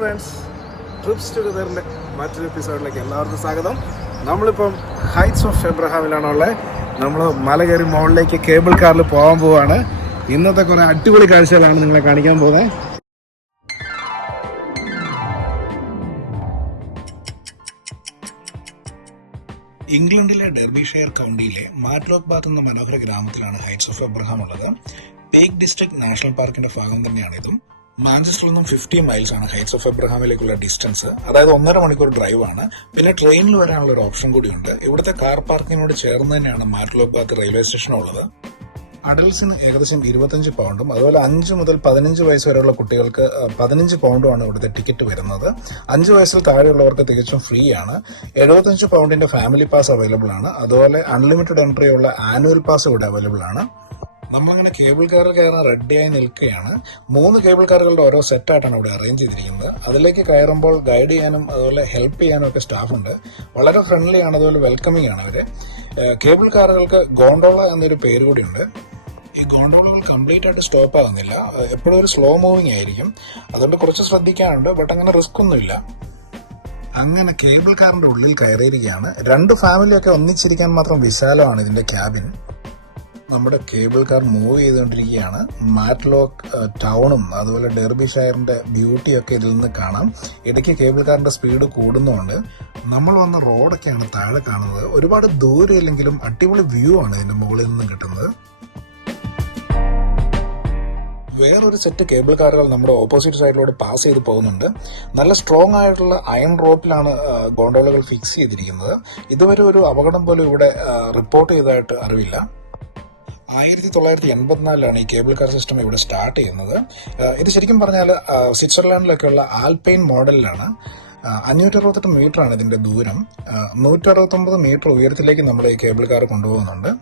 Friends, TRIPS ടുഗദറിൻ്റെ മറ്റൊരു എപ്പിസോഡിലേക്ക് എല്ലാവർക്കും സ്വാഗതം. നമ്മളിപ്പം ഹൈറ്റ്സ് ഓഫ് എബ്രഹാമിലാണുള്ളത്. നമ്മൾ മല കയറി മുകളിലേക്ക് കേബിൾ കാറിൽ പോകാൻ പോവാണ്. ഇന്നത്തെ കുറേ അടിപൊളി കാഴ്ചകളാണ് നിങ്ങളെ കാണിക്കാൻ പോകുന്നത്. ഇംഗ്ലണ്ടിലെ ഡെർബിഷെയർ കൗണ്ടിയിലെ മാറ്റ്ലോക്ക് ബാത്ത് എന്ന മനോഹര ഗ്രാമത്തിലാണ് ഹൈറ്റ്സ് ഓഫ് എബ്രഹാം ഉള്ളത്. പേക്ക് ഡിസ്ട്രിക്ട് നാഷണൽ പാർക്കിന്റെ ഭാഗം തന്നെയാണിതും. മാഞ്ചസ്റ്ററിൽ നിന്നും 50 മൈൽസ് ആണ് ഹൈറ്റ്സ് ഓഫ് എബ്രഹാമിലേക്കുള്ള ഡിസ്റ്റൻസ്. അതായത് 1.5 മണിക്കൂർ ഡ്രൈവ് ആണ്. പിന്നെ ട്രെയിനിൽ വരാനുള്ള ഒരു ഓപ്ഷൻ കൂടിയുണ്ട്. ഇവിടുത്തെ കാർ പാർക്കിങ്ങിനോട് ചേർന്ന് തന്നെയാണ് മാറ്റ്ലോക്ക് ബാത്ത് റെയിൽവേ സ്റ്റേഷൻ ഉള്ളത്. അഡൽസിന് ഏകദേശം 25 പൗണ്ടും അതുപോലെ 5 മുതൽ 15 വയസ്സ് വരെയുള്ള കുട്ടികൾക്ക് 15 പൗണ്ടുമാണ് ഇവിടുത്തെ ടിക്കറ്റ് വരുന്നത്. 5 വയസ്സിൽ താഴെയുള്ളവർക്ക് തികച്ചും ഫ്രീ ആണ്. 75 പൗണ്ടിന്റെ ഫാമിലി പാസ് അവൈലബിൾ ആണ്. അതുപോലെ അൺലിമിറ്റഡ് എൻട്രി ഉള്ള ആനുവൽ പാസ് ഇവിടെ അവൈലബിൾ ആണ്. നമ്മളങ്ങനെ കേബിൾ കാറിൽ കയറാൻ റെഡിയായി നിൽക്കുകയാണ്. 3 കേബിൾ കാറുകളുടെ ഓരോ സെറ്റായിട്ടാണ് ഇവിടെ അറേഞ്ച് ചെയ്തിരിക്കുന്നത്. അതിലേക്ക് കയറുമ്പോൾ ഗൈഡ് ചെയ്യാനും അതുപോലെ ഹെൽപ്പ് ചെയ്യാനും ഒക്കെ സ്റ്റാഫുണ്ട്. വളരെ ഫ്രണ്ട്ലി ആണ്, അതുപോലെ വെൽക്കമിങ് ആണ് അവര്. കേബിൾ കാറുകൾക്ക് ഗോണ്ടോള എന്നൊരു പേര് കൂടിയുണ്ട്. ഈ ഗോണ്ടോളകൾ കംപ്ലീറ്റ് ആയിട്ട് സ്റ്റോപ്പ് ആകുന്നില്ല, എപ്പോഴും ഒരു സ്ലോ മൂവിങ് ആയിരിക്കും. അതുകൊണ്ട് കുറച്ച് ശ്രദ്ധിക്കാനുണ്ട്, ബട്ട് അങ്ങനെ റിസ്ക് ഒന്നുമില്ല. അങ്ങനെ കേബിൾ കാറിന്റെ ഉള്ളിൽ കയറിയിരിക്കുകയാണ്. 2 ഫാമിലിയൊക്കെ ഒന്നിച്ചിരിക്കാൻ മാത്രം വിശാലമാണ് ഇതിന്റെ ക്യാബിൻ. നമ്മുടെ കേബിൾ കാർ മൂവ് ചെയ്തുകൊണ്ടിരിക്കുകയാണ്. മാറ്റ്ലോക്ക് ടൗണും അതുപോലെ ഡെർബിഷെയറിന്റെ ബ്യൂട്ടിയൊക്കെ ഇതിൽ നിന്ന് കാണാം. ഇടയ്ക്ക് കേബിൾ കാറിന്റെ സ്പീഡ് കൂടുന്നുണ്ട്. നമ്മൾ വന്ന റോഡൊക്കെയാണ് താഴെ കാണുന്നത്. ഒരുപാട് ദൂരമില്ലെങ്കിലും അടിപൊളി വ്യൂ ആണ് ഇതിന്റെ മുകളിൽ നിന്ന് കിട്ടുന്നത്. വേറൊരു സെറ്റ് കേബിൾ കാറുകൾ നമ്മുടെ ഓപ്പോസിറ്റ് സൈഡിലൂടെ പാസ് ചെയ്ത് പോകുന്നുണ്ട്. നല്ല സ്ട്രോങ് ആയിട്ടുള്ള അയൺ റോപ്പിലാണ് ഗോണ്ടോളുകൾ ഫിക്സ് ചെയ്തിരിക്കുന്നത്. ഇതുവരെ ഒരു അപകടം പോലും ഇവിടെ റിപ്പോർട്ട് ചെയ്തതായിട്ട് അറിവില്ല. 1984 ഈ കേബിൾ കാർ സിസ്റ്റം ഇവിടെ സ്റ്റാർട്ട് ചെയ്യുന്നത്. ഇത് ശരിക്കും പറഞ്ഞാൽ സ്വിറ്റ്സർലാൻഡിലൊക്കെയുള്ള ആൽപൈൻ മോഡലിലാണ്. 568 മീറ്റർ ആണ് ഇതിന്റെ ദൂരം. 169 മീറ്റർ ഉയരത്തിലേക്ക് നമ്മുടെ ഈ കേബിൾ കാർ കൊണ്ടുപോകുന്നുണ്ട്.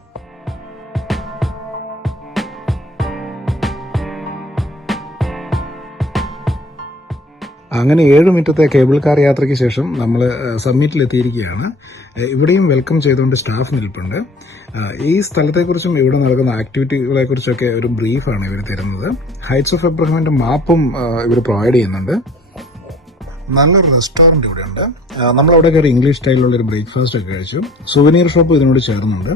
അങ്ങനെ 7 മിനിറ്റത്തെ കേബിൾ കാർ യാത്രയ്ക്ക് ശേഷം നമ്മൾ സമ്മിറ്റിലെത്തിയിരിക്കുകയാണ്. ഇവിടെയും വെൽക്കം ചെയ്തുകൊണ്ട് സ്റ്റാഫ് നിൽപ്പുണ്ട്. ഈ സ്ഥലത്തെക്കുറിച്ചും ഇവിടെ നടക്കുന്ന ആക്ടിവിറ്റികളെ കുറിച്ചൊക്കെ ഒരു ബ്രീഫാണ് ഇവർ തരുന്നത്. ഹൈറ്റ്സ് ഓഫ് എബ്രഹാമിന്റെ മാപ്പും ഇവർ പ്രൊവൈഡ് ചെയ്യുന്നുണ്ട്. നല്ലൊരു റെസ്റ്റോറൻറ്റ് ഇവിടെ ഉണ്ട്. നമ്മളവിടെ കയറി ഇംഗ്ലീഷ് സ്റ്റൈലിലുള്ള ഒരു ബ്രേക്ക്ഫാസ്റ്റ് ഒക്കെ കഴിച്ചു. സുവനീർ ഷോപ്പ് ഇതിനോട് ചേർന്നുണ്ട്.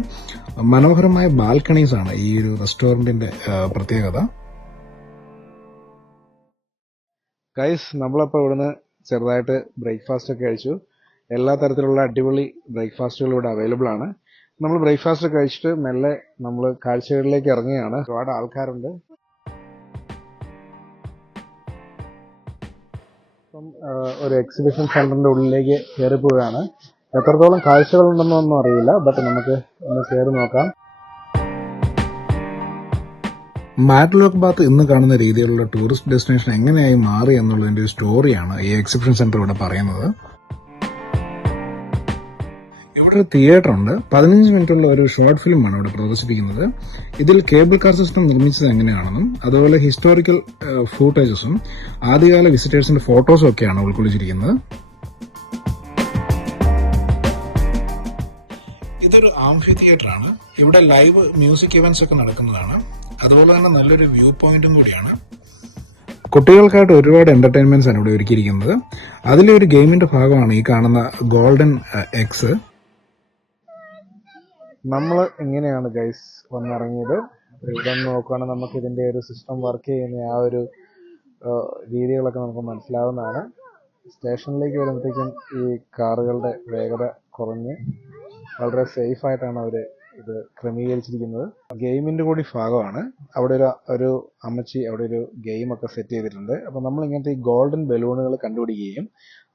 മനോഹരമായ ബാൽക്കണീസ് ആണ് ഈ ഒരു റെസ്റ്റോറൻറ്റിന്റെ പ്രത്യേകത. ഗൈസ്, നമ്മളപ്പോൾ ഇവിടുന്ന് ചെറുതായിട്ട് ബ്രേക്ക്ഫാസ്റ്റ് ഒക്കെ കഴിച്ചു. എല്ലാ തരത്തിലുള്ള അടിപൊളി ബ്രേക്ക്ഫാസ്റ്റുകളും ഇവിടെ അവൈലബിൾ ആണ്. നമ്മൾ ബ്രേക്ക്ഫാസ്റ്റ് കഴിച്ചിട്ട് മെല്ലെ നമ്മൾ കാഴ്ചകളിലേക്ക് ഇറങ്ങുകയാണ്. ഒരുപാട് ആൾക്കാരുണ്ട്. ഇപ്പം ഒരു എക്സിബിഷൻ സെന്ററിന്റെ ഉള്ളിലേക്ക് കയറി പോവുകയാണ്. എത്രത്തോളം കാഴ്ചകളുണ്ടെന്നൊന്നും അറിയില്ല, ബട്ട് നമുക്ക് ഒന്ന് കയറി നോക്കാം. മാറ്റ്ലോക്ക് ബാത്ത് ഇന്ന് കാണുന്ന രീതിയിലുള്ള ടൂറിസ്റ്റ് ഡെസ്റ്റിനേഷൻ എങ്ങനെയായി മാറി എന്നുള്ളതിന്റെ ഒരു സ്റ്റോറിയാണ് ഈ എക്സിബിഷൻ സെന്റർ ഇവിടെ പറയുന്നത്. ഇവിടെ ഒരു തിയേറ്റർ ഉണ്ട്. 15 മിനിറ്റുള്ള ഒരു ഷോർട്ട് ഫിലിമാണ് ഇവിടെ പ്രദർശിപ്പിക്കുന്നത്. ഇതിൽ കേബിൾ കാർ സിസ്റ്റം നിർമ്മിച്ചത് എങ്ങനെയാണെന്നും അതുപോലെ ഹിസ്റ്റോറിക്കൽ ഫൂട്ടേജസും ആദ്യകാല വിസിറ്റേഴ്സിന്റെ ഫോട്ടോസും ഒക്കെയാണ് ഉൾക്കൊള്ളിച്ചിരിക്കുന്നത്. ഇതൊരു ആംഫി തിയേറ്റർ ആണ്. ഇവിടെ ലൈവ് മ്യൂസിക് ഇവന്റ്സ് ഒക്കെ നടക്കുന്നതാണ്. അതുപോലെ തന്നെ നല്ലൊരു വ്യൂ പോയിന്റും കൂടിയാണ്. കുട്ടികൾക്കായിട്ട് ഒരുപാട് എന്റർടൈൻമെന്റ്സ് ആണ് ഇവിടെ ഒരുക്കിയിരിക്കുന്നത്. അതിലെ ഒരു ഗെയിമിന്റെ ഭാഗമാണ് ഈ കാണുന്ന ഗോൾഡൻ എക്സ്. നമ്മൾ ഇങ്ങനെയാണ് ഗൈസ് വന്നിറങ്ങിയത്. ഇവിടെ നോക്കുകയാണെങ്കിൽ നമുക്ക് ഇതിന്റെ ഒരു സിസ്റ്റം വർക്ക് ചെയ്യുന്ന ആ ഒരു രീതികളൊക്കെ നമുക്ക് മനസ്സിലാവുന്നതാണ്. സ്റ്റേഷനിലേക്ക് വരുമ്പോഴത്തേക്കും ഈ കാറുകളുടെ വേഗത കുറഞ്ഞ് വളരെ സേഫ് ആയിട്ടാണ് അവർ ഇത് ക്രമീകരിച്ചിരിക്കുന്നത്. ഗെയിമിന്റെ കൂടി ഭാഗമാണ്. അവിടെ ഒരു അമ്മച്ചി അവിടെ ഒരു ഗെയിം ഒക്കെ സെറ്റ് ചെയ്തിട്ടുണ്ട്. അപ്പൊ നമ്മൾ ഇങ്ങനത്തെ ഈ ഗോൾഡൻ ബലൂണുകൾ കണ്ടുപിടിക്കുകയും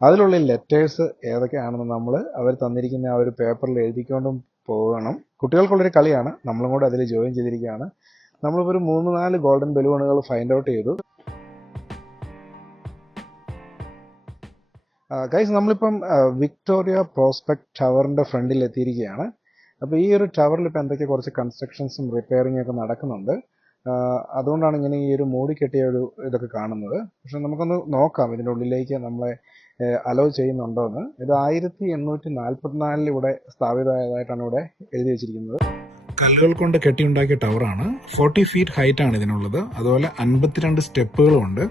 അതിലുള്ള ലെറ്റേഴ്സ് ഏതൊക്കെയാണെന്ന് നമ്മൾ അവർ തന്നിരിക്കുന്ന ആ ഒരു പേപ്പറിൽ എഴുതിക്കൊണ്ടും പോകണം. കുട്ടികൾക്കുള്ളൊരു കളിയാണ്. നമ്മളും കൂടെ അതിൽ ജോയിൻ ചെയ്തിരിക്കുകയാണ്. നമ്മളിപ്പോൾ ഒരു 3-4 ഗോൾഡൻ ബലൂണുകൾ ഫൈൻഡ് ഔട്ട് ചെയ്തു. ഗൈസ്, നമ്മളിപ്പം വിക്ടോറിയ പ്രോസ്പെക്ട് ടവറിന്റെ ഫ്രണ്ടിൽ എത്തിയിരിക്കുകയാണ്. അപ്പോൾ ഈ ഒരു ടവറിൽ ഇപ്പോൾ എന്തൊക്കെ കുറച്ച് കൺസ്ട്രക്ഷൻസും റിപ്പയറിംഗ് ഒക്കെ നടക്കുന്നുണ്ട്. അതുകൊണ്ടാണ് ഇങ്ങനെ ഈ ഒരു മൂടിക്കെട്ടിയ ഒരു ഇതൊക്കെ കാണുന്നത്. പക്ഷെ നമുക്കൊന്ന് നോക്കാം ഇതിൻ്റെ ഉള്ളിലേക്ക് നമ്മളെ അലോ ചെയ്യുന്നുണ്ടോ എന്ന്. ഇത് 1844 ഇവിടെ സ്ഥാപിതമായതായിട്ടാണ് ഇവിടെ എഴുതി വെച്ചിരിക്കുന്നത്. കല്ലുകൾ കൊണ്ട് കെട്ടിയുണ്ടാക്കിയ ടവറാണ്. 40 ഫീറ്റ് ഹൈറ്റ് ആണ് ഇതിനുള്ളത്. അതുപോലെ 52 സ്റ്റെപ്പുകളും ഉണ്ട്.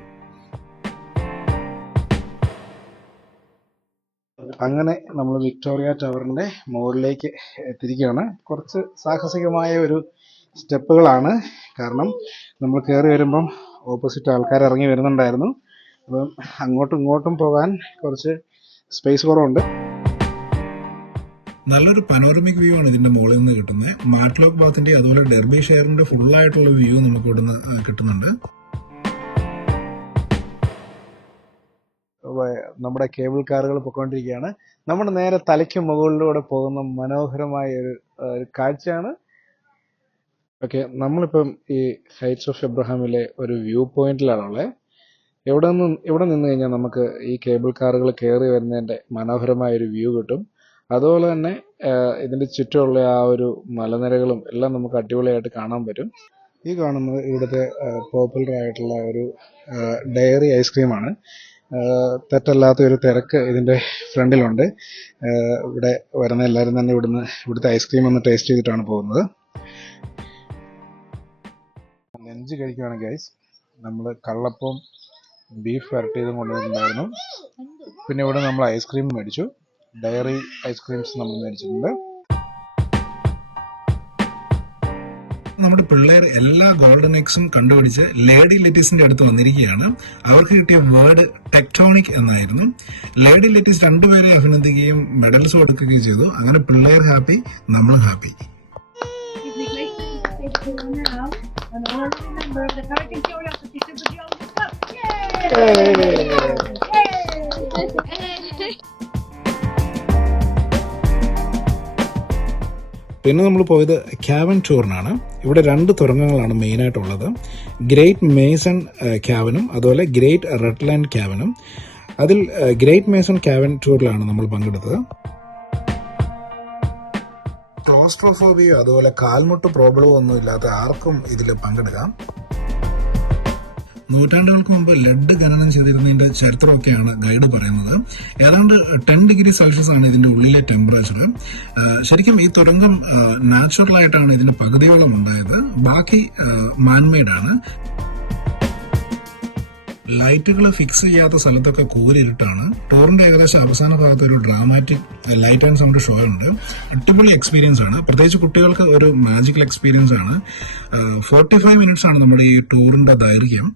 അങ്ങനെ നമ്മൾ വിക്ടോറിയ ടവറിൻ്റെ മുകളിലേക്ക് എത്തിയിരിക്കുകയാണ്. കുറച്ച് സാഹസികമായ ഒരു സ്റ്റെപ്പുകളാണ്. കാരണം നമ്മൾ കയറി വരുമ്പം ഓപ്പോസിറ്റ് ആൾക്കാർ ഇറങ്ങി വരുന്നുണ്ടായിരുന്നു. അപ്പം അങ്ങോട്ടും ഇങ്ങോട്ടും പോകാൻ കുറച്ച് സ്പേസ് കുറവുണ്ട്. നല്ലൊരു പനോറമിക് വ്യൂ ആണ് ഇതിന്റെ മുകളിൽ നിന്ന് കിട്ടുന്നത്. മാറ്റ്ലോക്ക് ബാത്തിന്റെ അതുപോലെ ഡെർബി ഷെയറിന്റെ ഫുള്ളായിട്ടുള്ള വ്യൂ നമുക്ക് ഇവിടുന്ന് കിട്ടുന്നുണ്ട്. നമ്മുടെ കേബിൾ കാറുകൾ പൊയ്ക്കൊണ്ടിരിക്കുകയാണ്. നമ്മുടെ നേരെ തലയ്ക്ക് മുകളിലൂടെ പോകുന്ന മനോഹരമായ ഒരു കാഴ്ചയാണ്. ഓക്കെ, നമ്മളിപ്പം ഈ ഹൈറ്റ്സ് ഓഫ് എബ്രഹാമിലെ ഒരു വ്യൂ പോയിന്റിലാണുള്ളത്. ഇവിടെ നിന്ന് കഴിഞ്ഞാൽ നമുക്ക് ഈ കേബിൾ കാറുകൾ കയറി വരുന്നതിൻ്റെ മനോഹരമായ ഒരു വ്യൂ കിട്ടും. അതുപോലെ തന്നെ ഇതിൻ്റെ ചുറ്റുമുള്ള ആ ഒരു മലനിരകളും എല്ലാം നമുക്ക് അടിപൊളിയായിട്ട് കാണാൻ പറ്റും. ഈ കാണുന്നത് ഇവിടുത്തെ പോപ്പുലർ ആയിട്ടുള്ള ഒരു ഡയറി ഐസ്ക്രീമാണ്. തെറ്റല്ലാത്ത ഒരു തിരക്ക് ഇതിൻ്റെ ഫ്രണ്ടിലുണ്ട്. ഇവിടെ വരുന്ന എല്ലാവരും തന്നെ ഇവിടുത്തെ ഐസ്ക്രീം ഒന്ന് ടേസ്റ്റ് ചെയ്തിട്ടാണ് പോകുന്നത്. ലഞ്ച് കഴിക്കുകയാണ് ഗൈസ്. നമ്മൾ കള്ളപ്പവും ബീഫ് വരട്ടിയതും കൊണ്ടുവന്നിട്ടുണ്ടായിരുന്നു. പിന്നെ ഇവിടെ നമ്മൾ ഐസ്ക്രീം മേടിച്ചു. ഡയറി ഐസ്ക്രീംസ് നമ്മൾ മേടിച്ചിട്ടുണ്ട്. നമ്മുടെ പിള്ളേർ എല്ലാ ഗോൾഡൻ എഗ്സും കണ്ടുപിടിച്ച് ലേഡി ലെറ്റീസിന്റെ അടുത്ത് വന്നിരിക്കുകയാണ്. അവർക്ക് കിട്ടിയ വേർഡ് ടെക്ടോണിക് എന്നായിരുന്നു. ലേഡി ലെറ്റീസ് രണ്ടുപേരെ അഭിനന്ദിക്കുകയും മെഡൽസ് കൊടുക്കുകയും ചെയ്തു. അങ്ങനെ പിള്ളേർ ഹാപ്പി, നമ്മൾ ഹാപ്പി. പിന്നെ നമ്മൾ പോയത് ക്യാവൻ ടൂറിനാണ്. ഇവിടെ 2 തുരങ്കങ്ങളാണ് മെയിനായിട്ടുള്ളത്. ഗ്രേറ്റ് മേസൺ ക്യാവനും അതുപോലെ ഗ്രേറ്റ് റട്ട്ലാൻഡ് ക്യാവനും. അതിൽ ഗ്രേറ്റ് മേസൺ ക്യാവൻ ടൂറിലാണ് നമ്മൾ പങ്കെടുത്തത്. ക്ലോസ്ട്രോഫോബിയോ അതുപോലെ കാൽമുട്ട് പ്രോബ്ലമോ ഒന്നും ഇല്ലാത്ത ആർക്കും ഇതിൽ പങ്കെടുക്കാം. നൂറ്റാണ്ടുകൾക്ക് മുമ്പ് ലെഡ് ഖനനം ചെയ്തിരുന്നതിന്റെ ചരിത്രമൊക്കെയാണ് ഗൈഡ് പറയുന്നത്. ഏതാണ്ട് 10 ഡിഗ്രി സെൽഷ്യസ് ആണ് ഇതിന്റെ ഉള്ളിലെ ടെമ്പറേച്ചർ. ശരിക്കും ഈ തുരങ്കം നാച്ചുറൽ ആയിട്ടാണ് ഇതിന്റെ പകുതിയോളം ഉണ്ടായത്, ബാക്കി മാൻമെയ്ഡ് ആണ്. ലൈറ്റുകൾ ഫിക്സ് ചെയ്യാത്ത സ്ഥലത്തൊക്കെ കൂരിരുട്ടാണ്. ടൂറിന്റെ ഏകദേശം അവസാന ഭാഗത്ത് ഒരു dramatic light and sound show ഉണ്ട്. അടിപൊളി എക്സ്പീരിയൻസ് ആണ്. പ്രത്യേകിച്ച് കുട്ടികൾക്ക് ഒരു മാജിക്കൽ എക്സ്പീരിയൻസ് ആണ്. 45 മിനിറ്റ്സ് ആണ് നമ്മുടെ ഈ ടൂറിന്റെ ദൈർഘ്യം.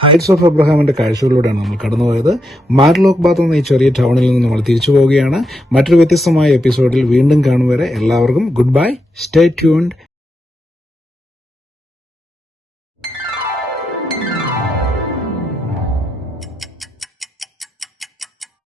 ഹൈറ്റ്സ് ഓഫ് എബ്രഹാമിന്റെ കാഴ്ചകളിലൂടെയാണ് നമ്മൾ കടന്നുപോയത്. മാറ്റ്ലോക്ക് ബാത്ത് എന്ന ഈ ചെറിയ ടൗണിൽ നിന്ന് നമ്മൾ തിരിച്ചു പോവുകയാണ്. മറ്റൊരു വ്യത്യസ്തമായ എപ്പിസോഡിൽ വീണ്ടും കാണും വരെ എല്ലാവർക്കും ഗുഡ് ബൈ. Stay tuned.